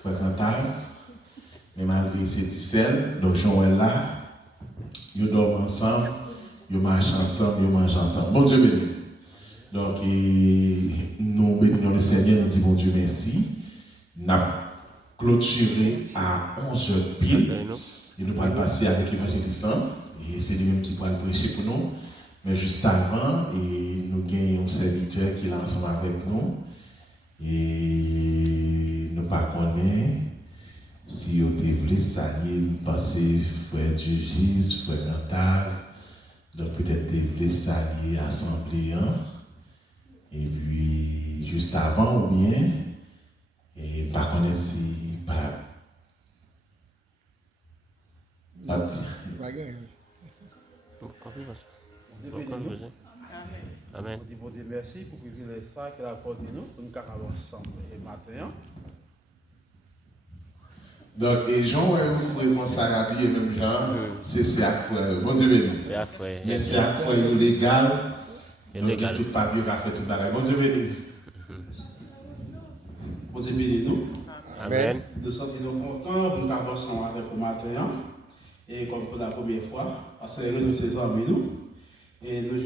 frère Cantal, mais malgré ces ticelles, donc Joël là, ils dorment ensemble, ils marchent ensemble, ils mangent ensemble. Bon Dieu béni. Donc, nous bénissons le Seigneur, nous disons bon Dieu merci. Nous avons clôturé à 11h pile. Et nous allons passer avec l'évangéliste. Et c'est lui-même qui va le prêcher pour nous. Mais juste avant, et nous gagnons un serviteur qui est ensemble avec nous. Et nous ne connaissons pas si vous voulez saluer, nous passer frère Dugis, frère Cantal. Donc peut-être vous voulez saluer l'Assemblée. Et puis, juste avant ou bien, et pas connaître si pas dire. Amen. On dit bon Dieu merci pour le privilège qu'il a accordé nous pour nous carrer ensemble et matin. Donc, et Jean, vous pouvez commencer à habiller même Jean, c'est à frère. Bon Dieu béni. Mais c'est à frère légal. Donc, il y a tout papier qui a fait tout le bagage. Bon Dieu béni. Bon Dieu béni nous. Amen. Nous sommes contents pour nous carrer ensemble avec le matin. Et comme pour la première fois, parce que nous sommes amis nous. Et nous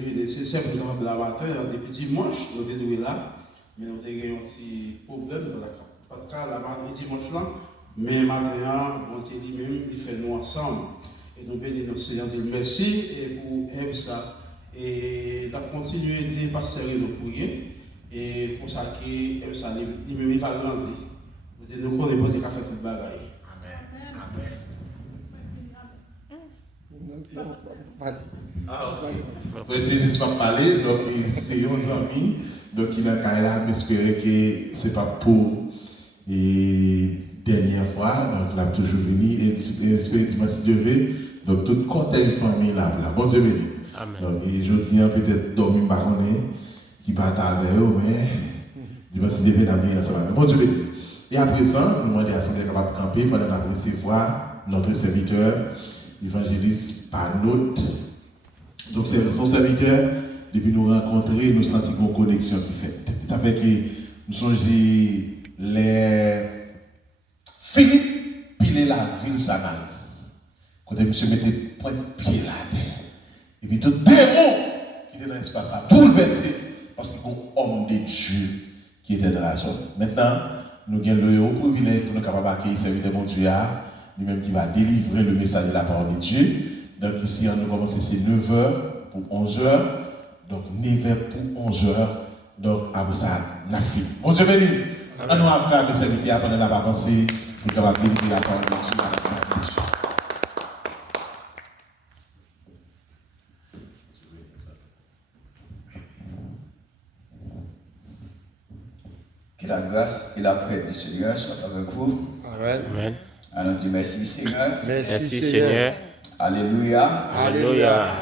sommes capables de la matin, depuis dimanche, nous sommes là. Mais nous avons un petit problème parce que la matin, dimanche là. Mais maintenant, on dit lui-même, il fait nous ensemble. Et nous bénissons le Seigneur de merci et pour ça. Et nous continuons de passer nous prier. Et pour ça que ça lui-même il va grandir. Nous connaissons pas ce fait tout le bagaille. Je ne sais pas parler, donc c'est nos amis. Donc il a là, m'espérer que ce n'est pas pour dernière fois, donc là toujours venu et espérer que si Dieu veut, donc toute côté famille là, bon Dieu béni. Donc je dis peut-être dormir par qui part avec eux, mais dimanche Dieu veut d'amener ensemble. Bon Dieu béni. Et à présent, nous demandons à ce qu'on est capable de camper pendant la recevoir notre serviteur, l'évangéliste Panote. Donc c'est son serviteur, depuis nous rencontrer, nous sentons une connexion qui fait. Ça fait que nous songeons les Philippe pilait la ville Sanal. Quand monsieur mettait point de pied à la terre. Et puis tout démon qui était dans l'espace a bouleversé parce qu'il y a un homme de Dieu qui était dans la zone. Maintenant, nous avons le privilège pour nous capables d'accueillir ce serviteur de Dieu, lui-même qui va délivrer le message de la parole de Dieu. Donc ici, on nous commence c'est 9h pour 11h. Donc 9h pour 11h. Donc après ça, on a fini. Bon Dieu béni. On nous acclame le serviteur pendant la vacances pour capables de délivrer la parole de Dieu. Que la grâce et la paix du Seigneur soient avec vous. Amen. Allons dire merci Seigneur. Merci Seigneur. Alléluia. Alléluia.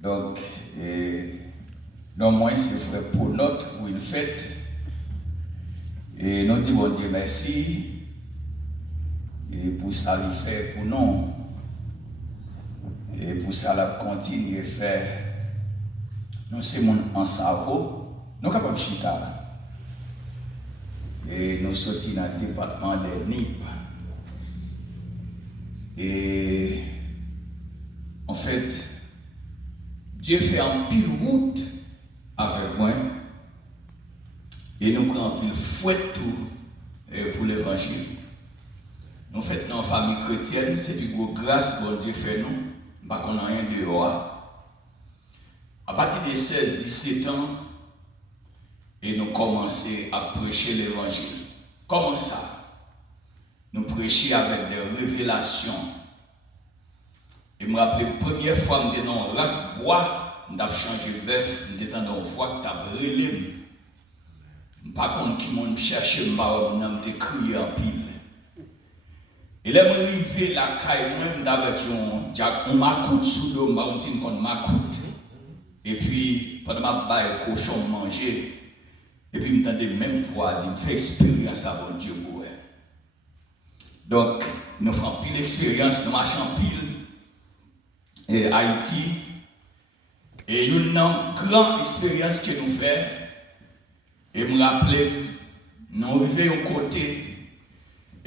Donc, non moins c'est frère pour notre où il fait. Et nous disons Dieu merci. Et pour ça il fait pour nous. Et pour ça il continue à faire. Nous sommes en cerveau. Nous sommes capables de chita. Et nous sortis dans le département des NIP. Et en fait, Dieu fait un pile route avec moi. Et nous prenons une fouette tout pour l'évangile. Nous faisons dans la famille chrétienne, c'est une grâce que Dieu fait nous. Pas qu'on a rien dehors. À partir des 16-17 ans, et nous commençons à prêcher l'évangile. Comment ça? Nous prêchons avec des révélations. Et je me rappelle la première fois que je dans un rack bois, je suis changé de bœuf, je suis dans une voie qui a relé. Par contre, qui m'ont cherché, je me crié en pile. Et là, je suis arrivé à la caille, moi, avec un macoute sous l'eau, je suis un macoute. Et puis, pendant que je suis cochon manger, et puis, je me même voix, je fais expérience avec Dieu. Donc, nous faisons pile expérience, nous marchons pile et Haïti. Et une grande expérience que nous faisons. Et me rappelle, nous arrivons au côté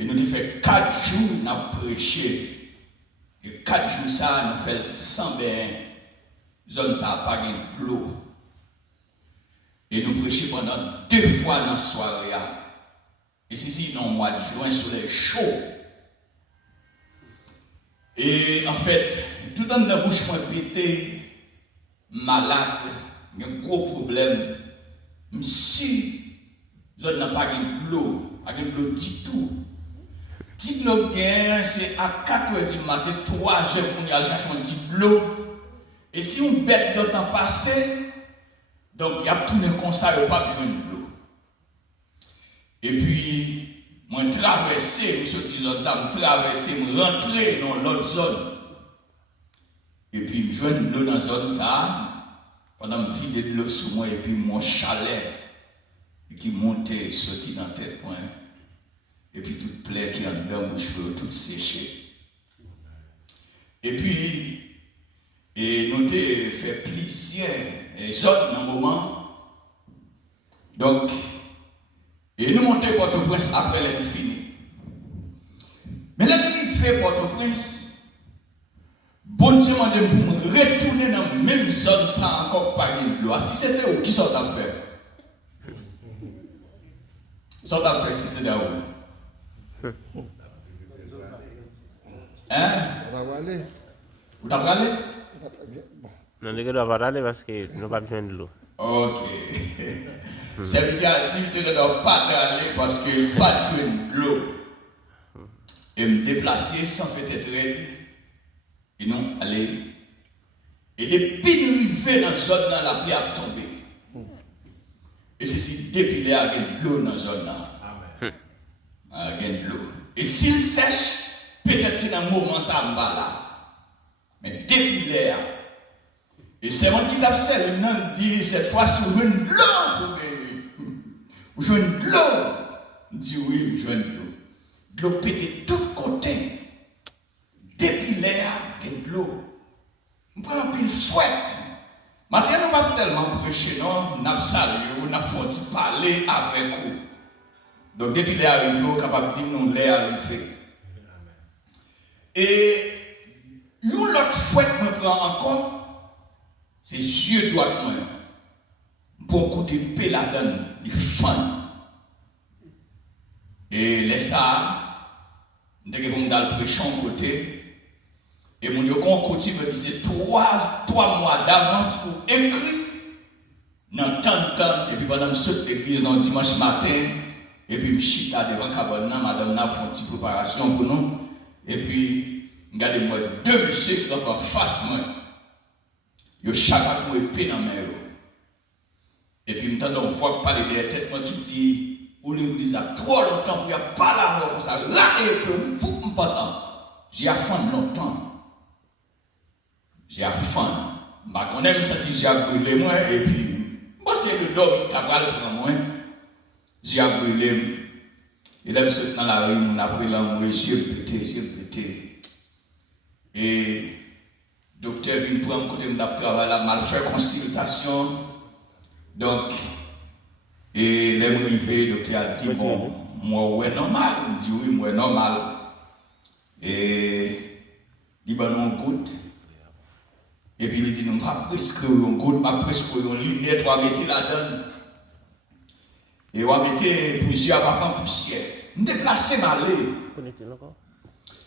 Et nous avons fait 4 jours, nous avons prêché. Et 4 jours, ça, nous faisons sans bain. Zone, ça n'a pas de l'eau. Et nous prêchons pendant 2 fois dans la soirée. Et c'est dans le mois de juin, sur les chauds. Et en fait, tout dans la bouche, moi, pété, malade, il y a un gros problème. Si zone n'a pas de l'eau, pas de l'eau du tout. Si l'eau gagne, c'est à 4 h du matin, 3 h pour aller chercher un petit l'eau. Et si on bête de temps passé, donc il y a tout le conseil, il n'y a pas besoin de l'eau. Et puis, moi traversé, je suis sorti ça, je traversé, je rentré dans l'autre zone. Et puis, je joins de l'eau dans la zone ça, pendant que je vide de l'eau sur moi, et puis mon chalet, qui montait, sorti dans tête point. Et puis, toute plaie qui est en dedans, je peux tout sécher. Et puis, et nous avons fait plusieurs zones dans le moment. Donc, et nous montons Port-au-Prince après les fini. Mais là, nous fait Port-au-Prince. Bon Dieu m'a dit pour retourner dans la même zone sans encore pas de l'eau. Si c'était où, qui sont à faire? Ils sont à faire si c'était là où? Hein? Vous t'avez allé? Non, nous devons aller parce que nous n'avons pas besoin de l'eau. Ok. C'est une activité que nous ne pas aller parce qu'il n'y a pas besoin de l'eau. Et me déplacer sans peut-être raide. Et non, aller. Et depuis nous arrivons dans la zone, dans la pluie a tombé. Et c'est depuis là, il y a de l'eau dans la zone. Il y a de l'eau. Et s'il sèche, peut-être c'est dans un moment ça me va là. Mais depuis là, et c'est moi qui t'observe, il dit cette fois si vous voulez de l'eau pour gagner. Vous voulez de l'eau? Il dit oui, je veux de l'eau. De l'eau pété de tous côtés. Depuis l'air, il y a de l'eau. On prend un peu de fouette. Maintenant, nous ne pouvons pas tellement prêcher, non? Nous avons salué, nous avons parler avec vous. Donc, depuis l'air arrivé, nous sommes capables de dire nous l'air arrivé. Et nous, l'autre fouette, nous prenons encore. C'est yeux droit moi. Pour côté paix la donne, il fan. Et les ça, nous avons prêché en côté. Et mon yokon côté me dit c'est 3 mois d'avance pour écrire dans tant de temps. Et puis pendant que je saute l'église dans dimanche matin, et puis je chita devant Cabana, madame n'a fait une petite préparation pour nous. Et puis, regardez-moi 2 messieurs qui sont en face moi. Yo chaque coup épée dans mes mains. Et puis maintenant on voit parler des têtes moi qui dit ou l'église a trop longtemps pour y a pas la mort comme ça là et que fou pas. J'ai affaire longtemps. J'ai affaire. Bah qu'on aime ça qui j'ai brûlé moi et puis moi c'est le dog qui t'a pour moi. J'ai brûlé. Et là je dans la rue on a pris l'amour j'ai pété. Et docteur vient prendre côté de travail, il a mal fait consultation. Donc, et les arrivés, le docteur a dit, bon, moi, ouais, normal. Il dit, oui, moi, normal. Et il dit, on goûte. Et puis, il dit, on va prescrire un goûte, on va prescrire une lunette, on va mettre la-dedans. Et on va mettre plusieurs vacants poussières. On déplace malé.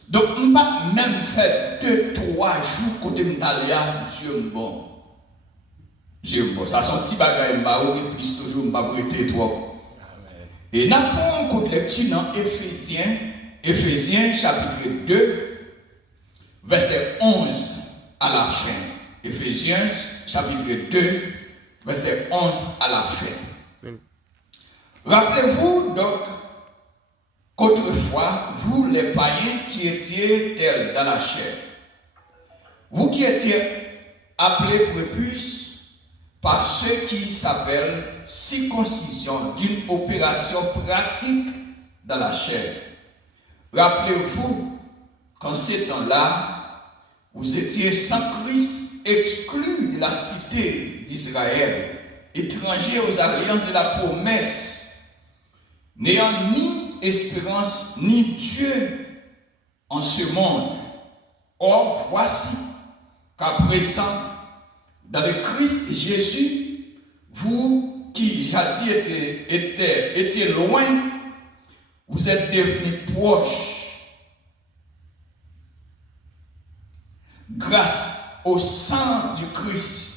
Donc, on va même faire 2-3 jours côté Mtalia, Dieu bon. Dieu bon. Ça sont petits bagages, et puis toujours, on va prêter trop. Et nous avons une lecture dans Éphésiens chapitre 2, verset 11 à la fin. Éphésiens chapitre 2, verset 11 à la fin. Rappelez-vous donc, qu'autrefois, vous les païens qui étiez tels dans la chair, vous qui étiez appelés prépuces par ce qui s'appelle circoncision d'une opération pratique dans la chair. Rappelez-vous qu'en ces temps-là, vous étiez sans Christ, exclus de la cité d'Israël, étrangers aux alliances de la promesse, n'ayant ni espérance ni Dieu en ce monde. Or, voici qu'à présent, dans le Christ Jésus, vous qui jadis étiez loin, vous êtes devenus proches grâce au sang du Christ,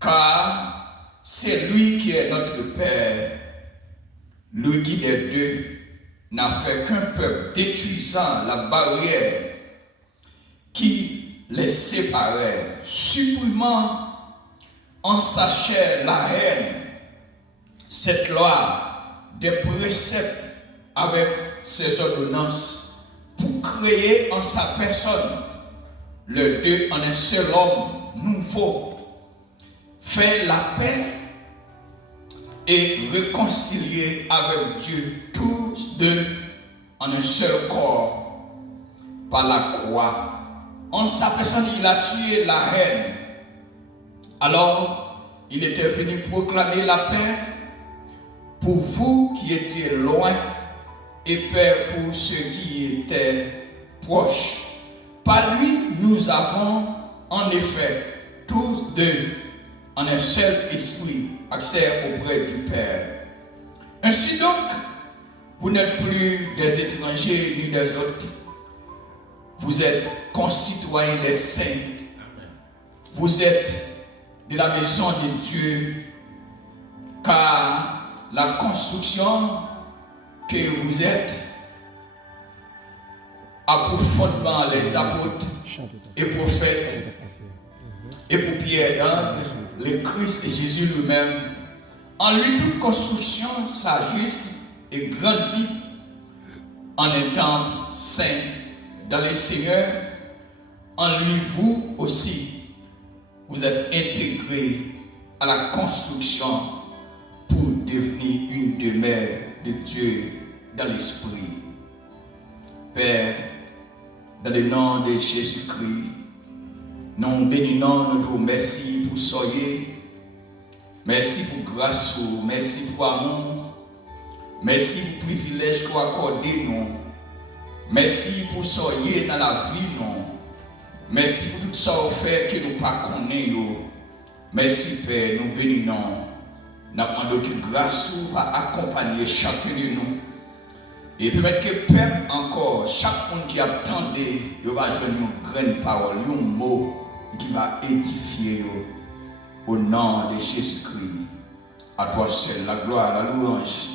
car c'est lui qui est notre Père, lui qui des deux n'a fait qu'un peuple, détruisant la barrière qui les séparait, supprimant en sa chair la haine, cette loi des préceptes avec ses ordonnances, pour créer en sa personne le deux en un seul homme nouveau, faire la paix et réconcilier avec Dieu tous deux en un seul corps par la croix. En sa personne, il a tué la haine. Alors, il était venu proclamer la paix pour vous qui étiez loin et paix pour ceux qui étaient proches. Par lui, nous avons en effet tous deux en un seul esprit accès auprès du Père. Ainsi donc, vous n'êtes plus des étrangers ni des autres. Vous êtes concitoyens des saints. Vous êtes de la maison de Dieu, car la construction que vous êtes a pour fondement les apôtres et prophètes, et pour Pierre dans le Christ et Jésus lui-même. En lui, toute construction s'ajuste et grandit en un temple saint dans le Seigneur. En lui, vous aussi, vous êtes intégrés à la construction pour devenir une demeure de Dieu dans l'esprit. Père, dans le nom de Jésus-Christ, nous bénissons, nous merci pour soyez, merci pour grâce, merci pour amour, merci pour privilège qu'on accorde nous, merci pour soyez dans la vie nous, merci pour tout ça fait que nous pas connaissons. Merci Père, nous bénissons, nous demandons que grâce va accompagner chacun de nous. Et permettre que peuple encore, chaque monde qui attendait, il va jouer une grande parole, un mot qui va édifier au nom de Jésus-Christ. À toi seul, la gloire, la louange,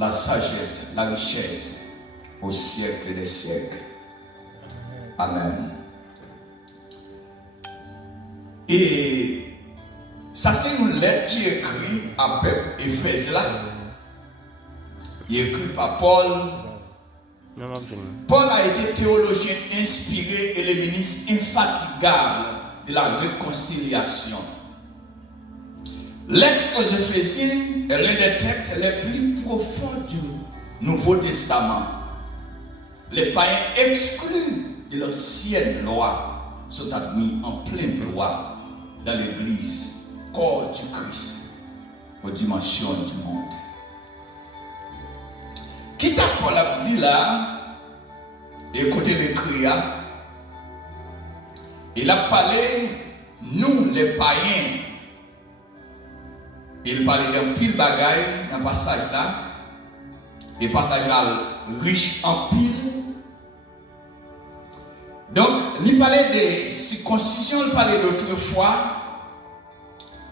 la sagesse, la richesse, au siècle des siècles. Amen. Et ça, c'est une lettre qui est écrite à peuple Éphèse là. Il est écrit par Paul. Paul a été théologien inspiré et le ministre infatigable de la réconciliation. Lettre aux Éphésiens est l'un des textes les plus profonds du Nouveau Testament. Les païens exclus de l'ancienne loi sont admis en pleine loi dans l'Église, corps du Christ, aux dimensions du monde. Qui ça Paul a dit là? Écoutez l'écrit. Il a parlé, nous les païens. Il parlait d'un pile bagaille dans le passage là. Et passage là riche en pile. Donc, il parlait de circoncision, il parlait d'autrefois.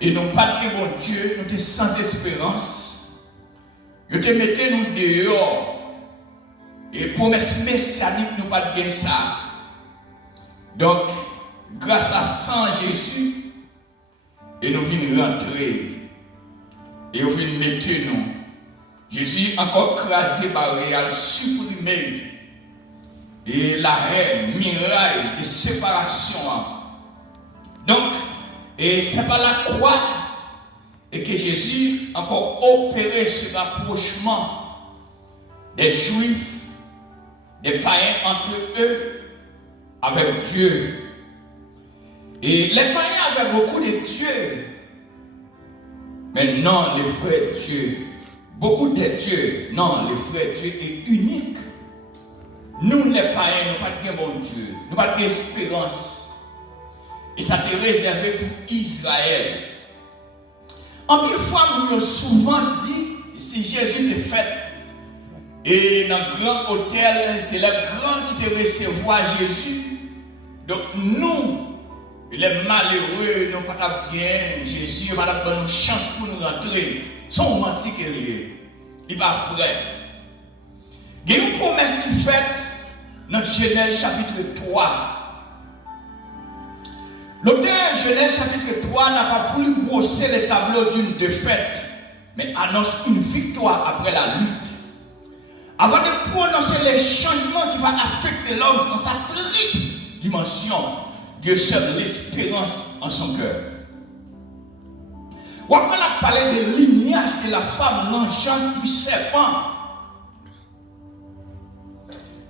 Et non pas de bon Dieu, nous sommes sans espérance. Je te mettais nous dehors. Et promesse messianique, nous pas bien ça. Donc, grâce à sang Jésus, et nous venons rentrer. Et nous venons mettre nous. Jésus encore crasé par réel, supprimé. Et la haine, miraille de séparation. Donc, et c'est par la croix et que Jésus a encore opéré ce rapprochement des Juifs, des païens entre eux, avec Dieu. Et les païens avaient beaucoup de dieux. Mais non, le vrai Dieu, beaucoup de Dieu. Non, les frères, Dieu est unique. Nous, les païens, nous n'avons pas de bon Dieu. Nous n'avons pas d'espérance. Et ça t'est réservé pour Israël. En plus fois, nous avons souvent dit, si Jésus t'est fait, et dans le grand hôtel, c'est le grand qui te recevoir Jésus. Donc nous, les malheureux, nous n'avons pas bien Jésus, nous n'avons pas de chance pour nous rentrer. Son romantique il n'est pas vrai. Il y a une promesse qui est faite dans Genèse chapitre 3. L'auteur Genèse chapitre 3 n'a pas voulu brosser le tableau d'une défaite, mais annonce une victoire après la lutte. Avant de prononcer les changements qui vont affecter l'homme dans sa triple dimension, Dieu seul l'espérance en son cœur. Ou après la parlé de lignage de la femme, l'enchance du serpent.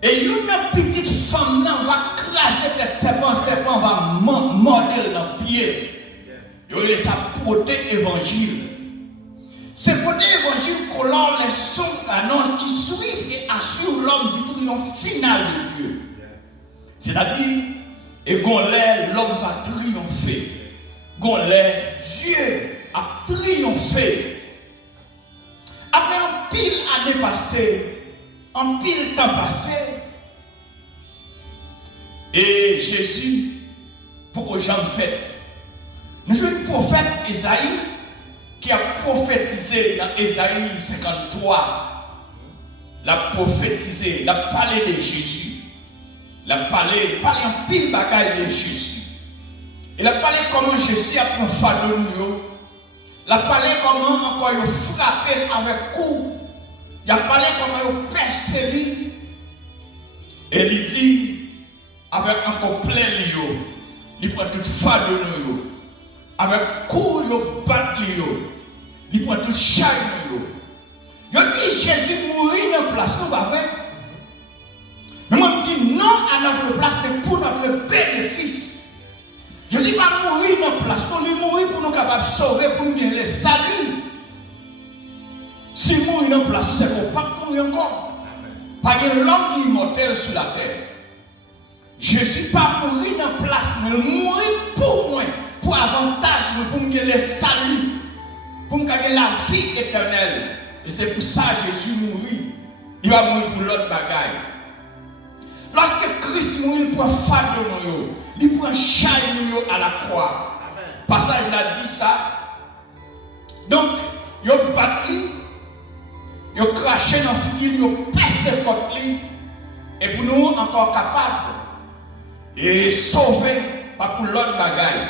Et une petite femme va craser cette serpent, le serpent va mordre dans le pied. Et ça porter évangile. C'est côté évangile que l'on les sons annonce qui suivent et assurent l'homme du triomphe final de Dieu. C'est-à-dire, et Gonlais, l'homme va triompher. Gonlais, Dieu a triomphé. Après un pile année passée, un pile temps passé, et Jésus, pourquoi j'en fais? Nous avons le prophète Esaïe qui a prophétisé dans Esaïe 53. L'a prophétisé, l'a parlé de Jésus. L'a parlé en pile bagaille de Jésus. Il a parlé comment Jésus a pris fardeau nous. Il a parlé comment encore il frappé avec coup. Il a parlé comment il persécuté. Et il dit avec encore plein lion, il prend toute fardeau nous. Avec coup il bat lion. Il prend toute chaîne nous. Il dit Jésus mourit dans place nous avec. Mais moi je dis non à notre place, mais pour notre bénéfice. Je ne dis pas mourir dans place, pour lui mourir pour nous capables de sauver, pour nous bien les saluer. Si mourir dans place, c'est qu'on ne peut pas mourir encore. Pas de l'homme qui est immortel sur la terre. Je ne suis pas mourir dans place, mais mourir pour moi, pour avantage, pour nous les saluer, pour nous gagner la vie éternelle. Et c'est pour ça que Jésus mourit. Il va mourir pour l'autre bagaille. Lorsque Christ mourit pour faire de nous, il prend chaîne à la croix. Passage il a dit ça. Donc, il a battu, il a craché dans le fil, il a percé contre lui. Et pour nous, encore capables de sauver par pour l'autre bagaille.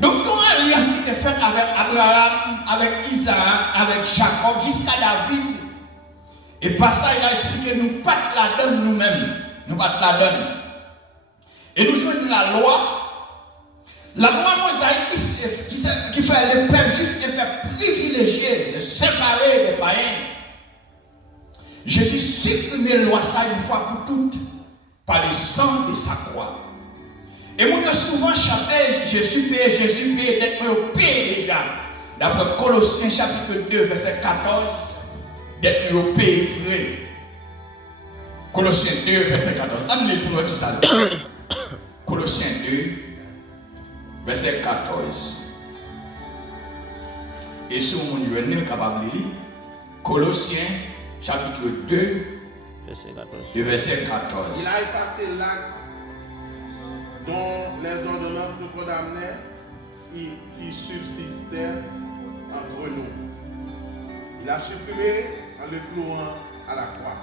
Donc, comment alliance qui était faite avec Abraham, avec Isaac, avec Jacob, jusqu'à David. Et passage il a expliqué, nous pas la donne nous-mêmes. Nous pas la donne. Et nous jouons la loi mosaïque qui fait les peuples juifs et peuples privilégiés de séparer les païens. Jésus supprime la loi ça une fois pour toutes par le sang de sa croix. Et moi j'ai souvent chanté Jésus paye, d'être au paye déjà. D'après Colossiens chapitre 2 verset 14, d'être au paye vrai. Colossiens 2 verset 14. On lit pour nous tout ça. Colossiens 2, verset 14. Et si on est capable de lire, Colossiens, chapitre 2, verset 14. Il a effacé l'acte dont les ordonnances nous condamnaient qui subsistaient entre nous. Il a supprimé en le clouant à la croix.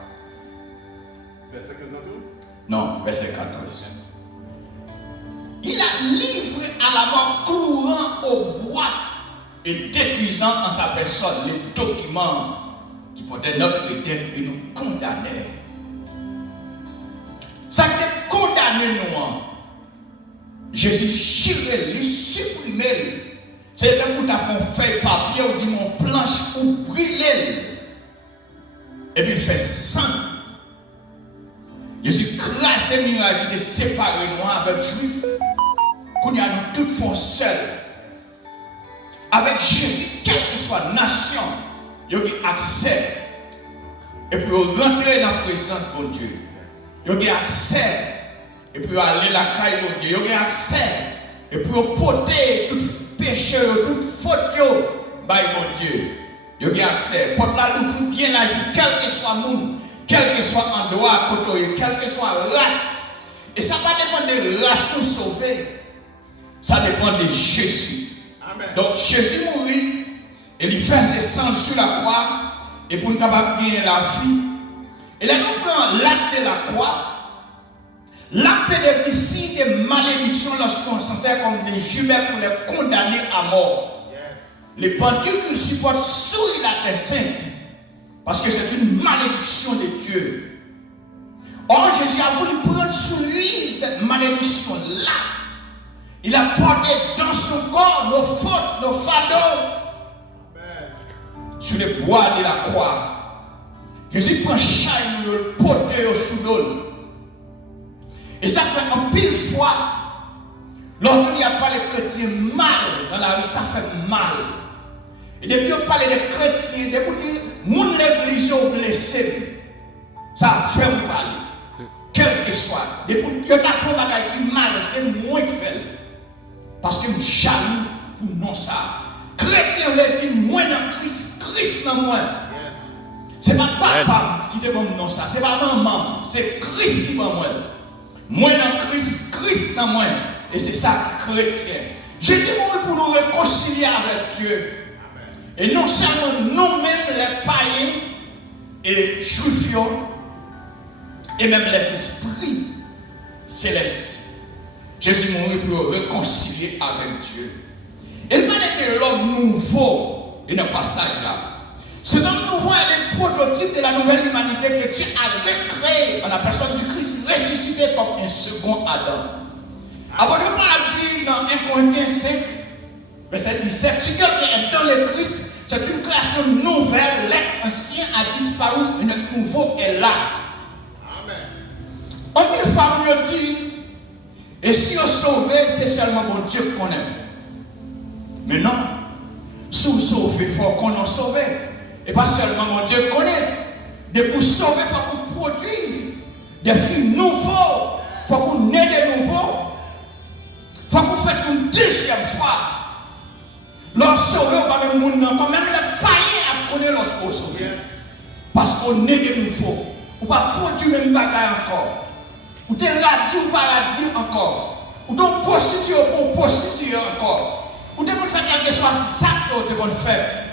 Verset 15 en tout? Non, verset 14. Il a livré à la mort, clouant au bois et détruisant en sa personne les documents qui portaient notre dette et nous condamnaient. Ça qui est condamné nous. Jésus chiré, lui supprimé. C'est un coup d'apprendre fait papier ou dit mon planche ou brûler. Et puis il fait sang. Jésus crasé miracle qui était séparé moi avec juif. Qu'on y a nous toutes font seuls. Avec Jésus, quelle que soit nation, ils ont accès et puis rentrer dans la présence de Dieu. Ils ont accès et puis aller la caille de Dieu. Ils ont accès et puis porter tout péché, toute faute by mon Dieu. Ils ont accès. Pour la nous bien la vie, quel que soit le monde, quel que soit endroit, quel que soit la race. Et ça va dépendre de la race pour sauver. Ça dépend de Jésus. Amen. Donc Jésus mourit et il fait ses sangs sur la croix et pour nous capables de gagner la vie. Et là nous prenons l'acte de la croix. L'acte de signe de malédiction lorsqu'on s'en sert comme des jumelles pour les condamner à mort. Yes. Les pendules qu'ils supportent sous la terre sainte parce que c'est une malédiction de Dieu. Or Jésus a voulu prendre sur lui cette malédiction-là. Il a porté dans son corps nos fautes, nos fardeaux. Sur les bois de la croix. Jésus prend chaque nous le porter au sous-dôle. Et ça fait en pile fois, lorsqu'il n'y a pas les chrétiens mal dans la rue, ça fait mal. Et depuis qu'on parle des chrétiens, depuis que mon église est blessée, ça fait mal. Quel que soit. Depuis que tu as fait un bagage qui mal, c'est moi qui fais. Parce que je suis jaloux pour non ça. Chrétien, on dit moi dans Christ, Christ dans moi. Ce n'est pas papa qui te donne non ça, ce n'est pas maman, c'est Christ qui m'a moi. Moi dans Christ, Christ dans moi. Et c'est ça, chrétien. Jésus est pour nous réconcilier avec Dieu. Et non seulement nous-mêmes, les païens et les juifs, et même les esprits célestes. Jésus est mort pour réconcilier avec Dieu. Il parlait de l'homme nouveau, et le passage là. C'est un nouveau et le prototype de la nouvelle humanité que Dieu a recréé en la personne du Christ ressuscité comme un second Adam. Apôtre Paul a dit dans 1 Corinthiens 5, verset 17, si quelqu'un est dans le Christ, c'est une création nouvelle, l'être ancien a disparu, et notre nouveau est là. Amen. En une fois, on lui dit, et si on sauve, c'est seulement mon Dieu qu'on aime. Mais non, si on sauve, il faut qu'on en sauve. Et pas seulement mon Dieu connaît. De pour sauver, il faut qu'on produise des filles nouveaux. Il faut qu'on ait des nouveaux. Il faut qu'on fasse une deuxième fois. Lorsqu'on sauve, on va même monde, quand même les païens à connaître lorsqu'on sauve. Parce qu'on est des nouveaux. On ne va pas produire même bagaille encore. Ou te radis ou pas radis encore. Ou donc prostituer ou pas prostituer encore. Ou te faire quelque chose ça que tu vas faire.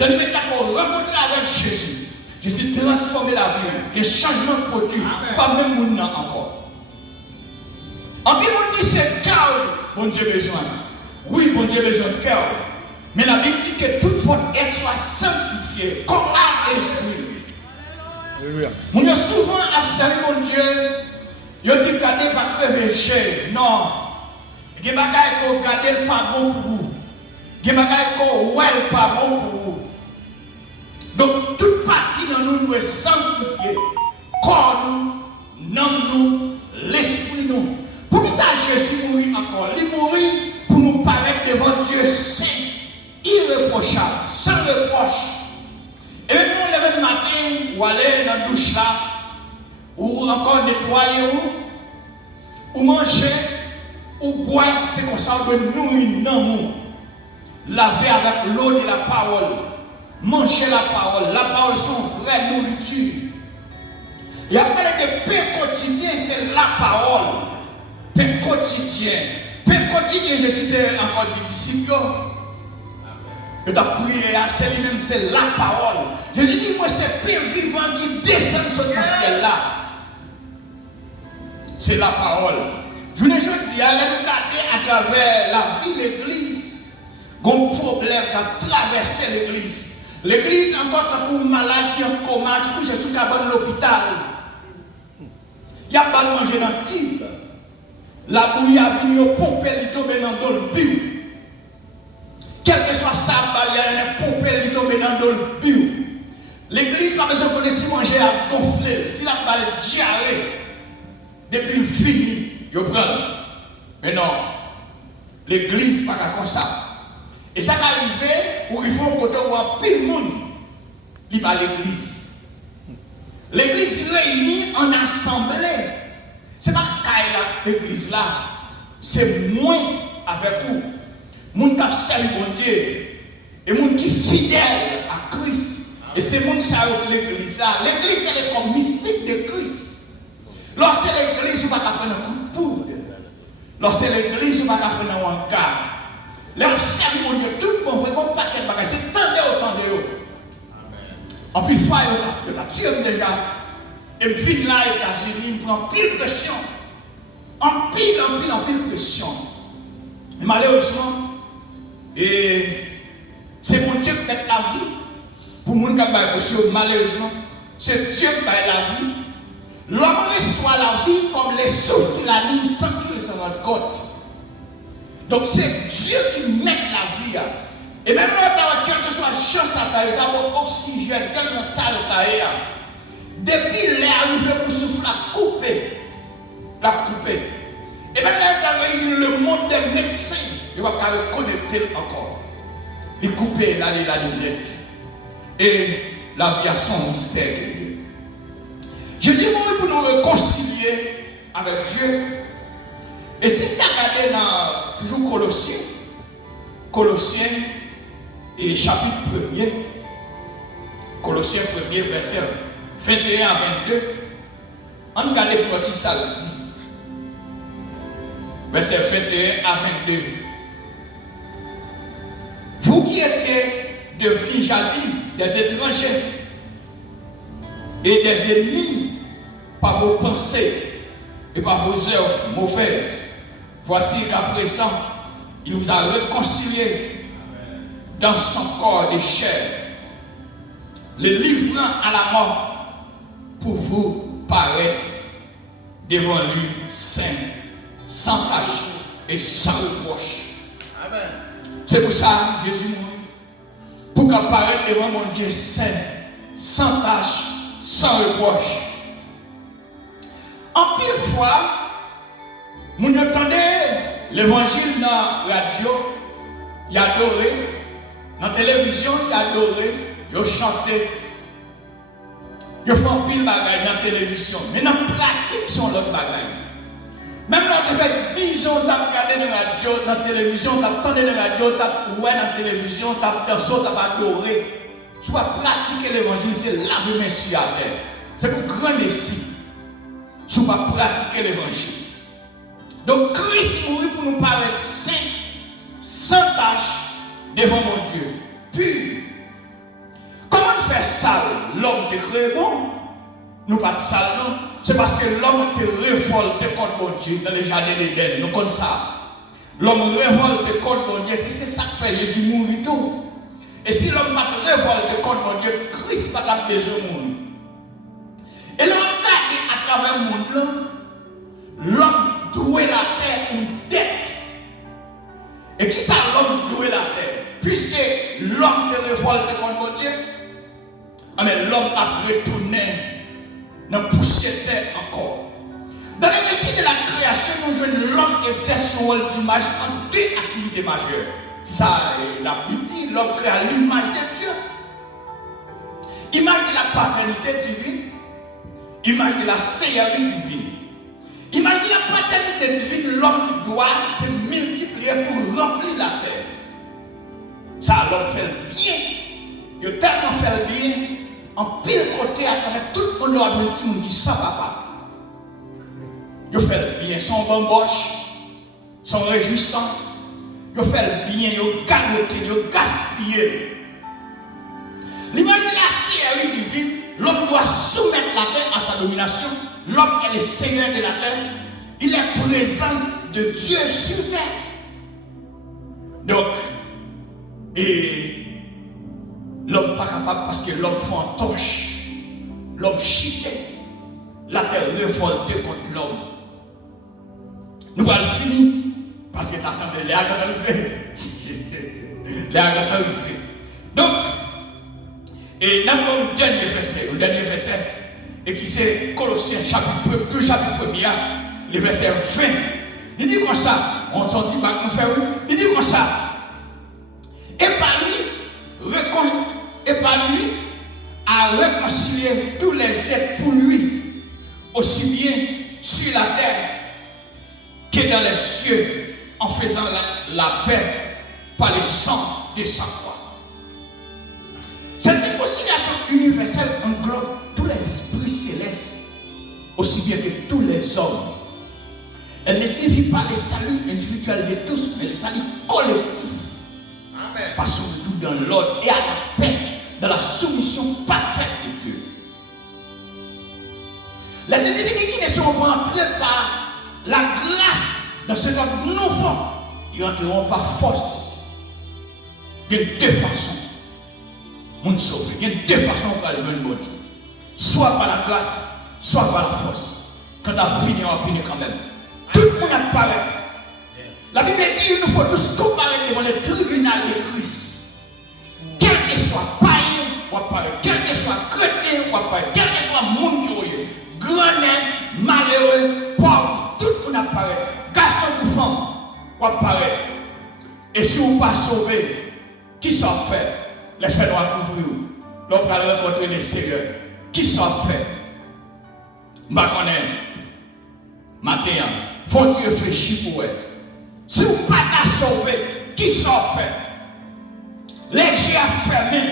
Dans le métier pour rencontrer avec Jésus. Jésus transformer la vie. Un changement de produit. Pas même mon nom encore. En plus, on dit c'est cœur. Bon Dieu besoin. Oui, bon Dieu besoin de cœur. Mais la Bible dit que toute votre être soit sanctifiée. Comme âme et esprit. Alléluia. On a souvent observé mon Dieu. Yo dit garder pas crever. Non. Il y a des bagages qu'on garde pas bon pour vous. Il y a des bagages qu'on ouais pas bon pour vous. Donc toute partie dans nous doit sanctifier. Corps nous, nom nous, l'esprit nous. Pour que ça Jésus mourit encore. Il mourit pour nous paraître devant Dieu saint, irréprochable, sans reproche. Et nous lever le matin ou aller dans la douche là. Ou encore nettoyer, ou manger, ou boire, c'est comme ça que nous nourrir. Laver avec l'eau de la parole. Manger la parole. La parole, c'est une vraie nourriture. Et après le pain quotidien, c'est la parole. Pain quotidien. Pain quotidien, Jésus était encore des disciples. Et ta prière, c'est lui-même, c'est la parole. Jésus dit, moi, c'est pain vivant qui descend sur le ciel là. C'est la parole. Je ne dis à regarder à travers la vie de l'église, un problème qui a traversé l'église. L'église, encore tant qu'on malade qui est en coma, qui couche sous cabane l'hôpital. Il y a pas de manger dans le type. La bouillie a venu au pomper, il tombe dans le bio. Quel que soit ça, il y a un pomper, il tombe dans le bio. L'église n'a pas besoin de si manger à gonfler, si la balle diarrhée. Depuis fini, il prend. Mais non, l'église n'est pas comme ça. Et ça arrive où il faut qu'on voit pile monde il pas l'église. L'église réunie en assemblée. Ce n'est pas l'église là, c'est moi avec vous. Moun qui servent bon Dieu et moun qui fidèle à Christ. Et c'est moun qui servent l'église là. L'église elle est comme mystique de Christ. Lorsque l'église, vous ne pouvez pas prendre un coup de poudre. Lorsque l'église, vous ne pouvez pas prendre un regard. L'observe mon Dieu, tout le monde, vraiment paquet de bagages. C'est tant de haut. En plus, fois, il a tué déjà. Et puis là, aux États-Unis, il prend pile pression. En pile pression. Mais malheureusement, c'est mon Dieu qui met la vie. Pour les gens qui ont pression, malheureusement, c'est Dieu qui met la vie. L'homme reçoit la vie comme les souffles qui l'animent sans qu'il se rende compte. Donc c'est Dieu qui met la vie. Et même quand quel que soit chance à tailler, d'abord oxygène, quel que soit ça à tailler, depuis l'air arrivé pour souffler, la couper. Et même quand le monde des médecins, il va pas reconnecter encore. Il couper la lunette. Et la vie a son mystère de Dieu. Jésus est mort pour nous réconcilier avec Dieu. Et si tu as regardé dans toujours Colossiens et chapitre 1er, Colossiens 1er, verset 21 à 22, on regarde pour qui ça dit. Verset 21 à 22. Vous qui étiez devenus jadis des étrangers et des ennemis par vos pensées et par vos œuvres mauvaises, voici qu'à présent, il vous a réconcilié dans son corps de chair, le livrant à la mort pour vous paraître devant lui saint, sans tache et sans reproche. Amen. C'est pour ça que Jésus mourit. Pour qu'apparaître devant mon Dieu saint, sans tache, sans reproche. En pile fois, vous entendez l'évangile dans la radio, il a adoré, dans la télévision, il a adoré, il a chanté. Il fait un pile bagaille dans la télévision, mais dans la pratique, sont l'autre bagaille. Même quand tu fais 10 ans, tu as regardé dans la radio, dans la télévision, tu as entendu dans la radio, tu as oué dans la télévision, tu as dansé, tu as adoré. Tu vas pratiquer l'évangile, c'est laver mes sur la terre. C'est pour grand ici. Tu vas pratiquer l'évangile. Donc Christ mourit pour nous paraître saints, sans tache, devant mon Dieu, pur. Comment faire ça? L'homme te crée bon? Nous pas de sale, non? C'est parce que l'homme te révolte contre mon Dieu dans le jardin d'Éden. Nous connaissons ça. L'homme révolte contre mon Dieu. C'est ça que fait Jésus mourir tout. Et si l'homme pas te révolte contre mon Dieu, Christ n'a pas besoin de mourir. Et l'homme regarde à travers le monde, l'homme doit la terre une dette. Et qui ça l'homme doit la terre? Puisque l'homme te révolte contre mon Dieu, l'homme a retourné dans la poussière de terre encore. Dans le récit de la création, nous jouons l'homme exerce son rôle d'image en deux activités majeures. C'est ça, la Bible dit, l'homme crée à l'image de Dieu. Image de la paternité divine, image de la seigneurie divine. Image de la paternité divine, l'homme doit se multiplier pour remplir la terre. Ça, l'homme fait le bien. Il a tellement fait le bien. En pile côté, à travers tout le monde, il y a des gens qui savent pas. Il fait le bien, son bamboche, son réjouissance. Il fait le bien, il gagoté, il gaspillé. L'image de la seigneurie divine, l'homme doit soumettre la terre à sa domination. L'homme est le seigneur de la terre. Il est présence de Dieu sur terre. Donc, et l'homme pas capable parce que l'homme fait en torche. L'homme chité. La terre révoltée contre l'homme. Nous allons finir parce que ça semble les agents arrivés. Les agents arrivés. Donc, et nous avons le dernier verset, et qui c'est Colossiens chapitre 1er, le verset 20. Il dit comme ça, on s'en dit pas qu'on fait, il dit comme ça. Et par lui, à réconcilier tous les êtres pour lui, aussi bien sur la terre que dans les cieux, en faisant la paix par le sang de sa croix. Cette réconciliation universelle englobe tous les esprits célestes, aussi bien que tous les hommes. Elle ne suffit pas le salut individuel de tous, mais le salut collectif. Amen. Passons tout dans l'ordre et à la paix, dans la soumission parfaite de Dieu. Les individus qui ne seront pas entrés par la grâce dans cet ordre nouveau, ils entreront par force. Il y a deux façons. Mon sauvé, il y a deux façons pour aller jouer une bonne chose. Soit par la grâce, soit par la force. Quand on a fini, on finit quand même. Tout le monde apparaît. La Bible dit qu'il nous faut tous comparer devant le tribunal de Christ. Quel que soit païen, ou apparaît. Quel que soit chrétien, ou apparaît. Quel que soit monde qui est grand, malheureux, pauvre, tout le monde apparaît. Garçon ou femme, ou apparaît. Et si vous ne pas sauvé, qui s'en fait? Les faits doivent couvrir. L'on va rencontrer les seigneurs. Qui s'en fait? Matin, faut-il réfléchir pour elle? Si vous ne pas sauvé, qui s'en fait? Les yeux fermés,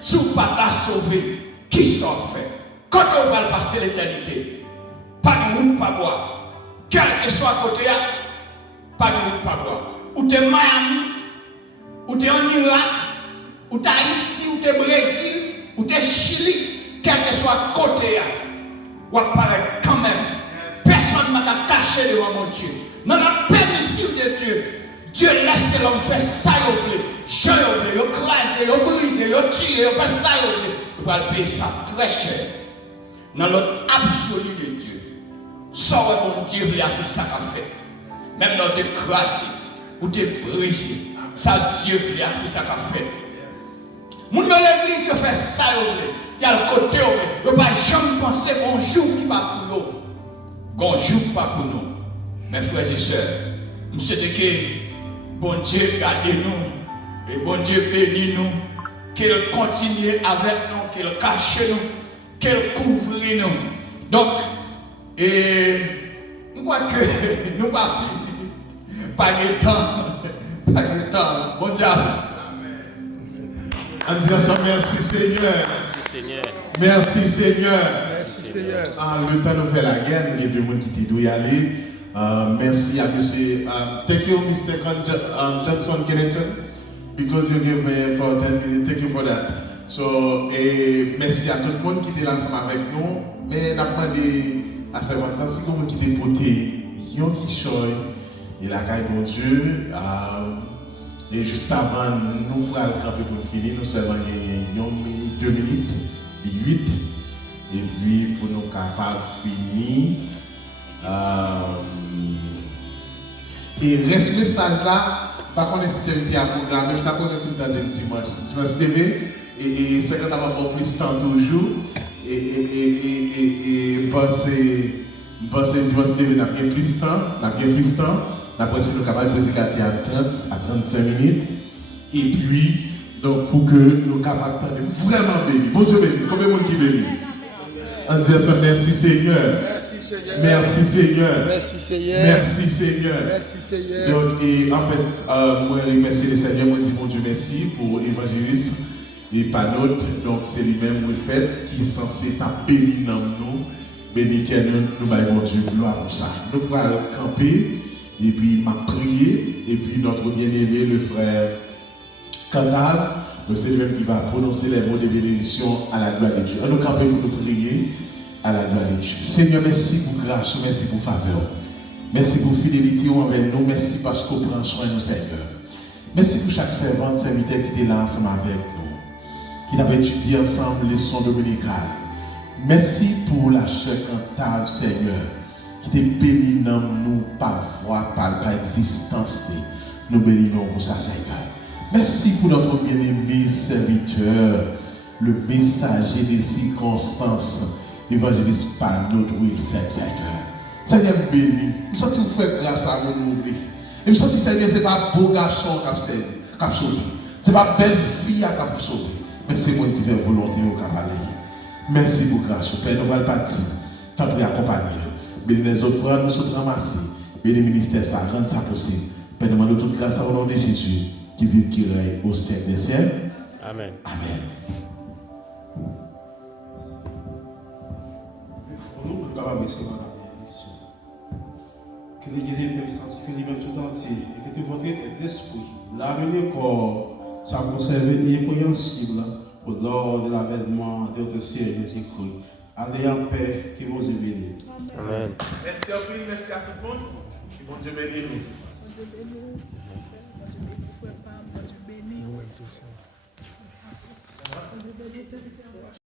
si vous ne pas sauvé, qui s'en fait? Quand on va passer l'éternité, pas de route, pas boire. Quel que soit côté, pas de route, pas boire. Ou t'es Miami, ou t'es en Irak, ou t'es Haïti, ou t'es Brésil, ou t'es Chili, quel que soit côté, ou apparaît quand même. Personne ne m'a caché devant mon Dieu. Non, non, permissible de Dieu. Dieu laisse l'homme faire ça, il veut. Je veux, il crase, il brise, il tue, il fait ça, il va payer ça très cher. Dans l'ordre absolu de Dieu. Sors mon Dieu, c'est ça qu'on fait. Même dans tes crasé, ou tes brisé, ça Dieu, c'est ça qu'on fait. Mon dans l'église, je fais ça, il y a le côté, il ne va jamais penser qu'on joue qui va pour nous. Qu'on ne joue pas pour nous. Mes frères et sœurs, nous souhaitons que bon Dieu garde nous, et bon Dieu bénisse nous, qu'il continue avec nous, qu'il cache nous, qu'il couvre nous. Donc, je crois que nous pas fini. Pas de temps. Pas de temps. Bon diable. On dit ensemble, merci Seigneur. Merci Seigneur. Merci Seigneur. Merci Seigneur. Le temps nous fait la guerre, il y a des gens qui doivent y aller. Merci à monsieur. Thank you, Mr. Johnson Kennington, because you gave me for 10 minutes. Thank you for that. So, merci à tout le monde qui était là ensemble avec nous. Mais nous avons demandé à ce moment si vous qui était porté, yon qui choy, et la caille mon Dieu. Et juste avant, nous pourrons camper pour finir, nous seulement gagner 2 minutes, 8. Et puis, pour nous capables de finir. Et reste le salle là, par contre, le système qui a programmé, nous avons fait dans le dimanche TV, et c'est quand on va avoir plus de temps toujours. Et penser dimanche TV, nous avons plus de temps. Après, si nous sommes capables de prédiquer à 35 minutes. Et puis, donc, pour que nous soyons capables de vraiment bénir. Bon Dieu béni. Combien de monde qui bénit? On dit ça, merci Seigneur. Merci Seigneur. Merci Seigneur. Merci Seigneur. Merci Seigneur. Donc, et en fait, moi, je remercie le Seigneur. Moi, je dis mon Dieu merci pour l'évangéliste et pas d'autre. Donc, c'est lui-même qui le fait, qui est censé bénir nous. Bénir nous, mon Dieu, gloire pour ça. Nous allons camper. Et puis, m'a prié, et puis notre bien-aimé, le frère Cantal, c'est lui-même qui va prononcer les mots de bénédiction à la gloire de Dieu. On nous camper pour nous prier à la gloire de Dieu. Seigneur, merci pour grâce, merci pour faveur. Merci pour fidélité envers nous, merci parce qu'on prend soin de nous, Seigneur. Merci pour chaque servante, serviteur qui était là ensemble avec nous, qui avait étudié ensemble les leçons dominicales. Merci pour la sœur Cantal, Seigneur, qui te bénit dans nous par voix, par existence. Nous bénissons pour ça, Seigneur. Merci pour notre bien-aimé serviteur, le messager des circonstances, évangéliste par notre will fait, Seigneur. Seigneur, béni. Nous sentons faire grâce à nous ouvrir. Et nous sentons, Seigneur, ce n'est pas beau garçon qui a sauvé. Ce n'est pas belle fille qui a sauvé. Mais c'est moi qui fais volonté au cabaret. Merci pour grâce. Père, nous allons partir. Tant pour accompagner nous. Bénis les offrandes, nous sommes ramassés. Bénis le ministère, ça rend ça possible. Père, nous demandons toute grâce au nom de Jésus, qui vit, qui règne au siècle des siècles. Amen. Amen. Nous sommes capables de recevoir la bénédiction. Que les guéris peuvent sanctifier les tout entier et que votre esprit, l'âme et le corps soient conservés irrépréhensibles pour l'ordre de l'avènement de notre Seigneur Jésus-Christ. Allez en paix, que vous bénisse. Amen. Merci à vous, merci à tout le monde. Que bon Dieu bénisse nous. Dieu bénit.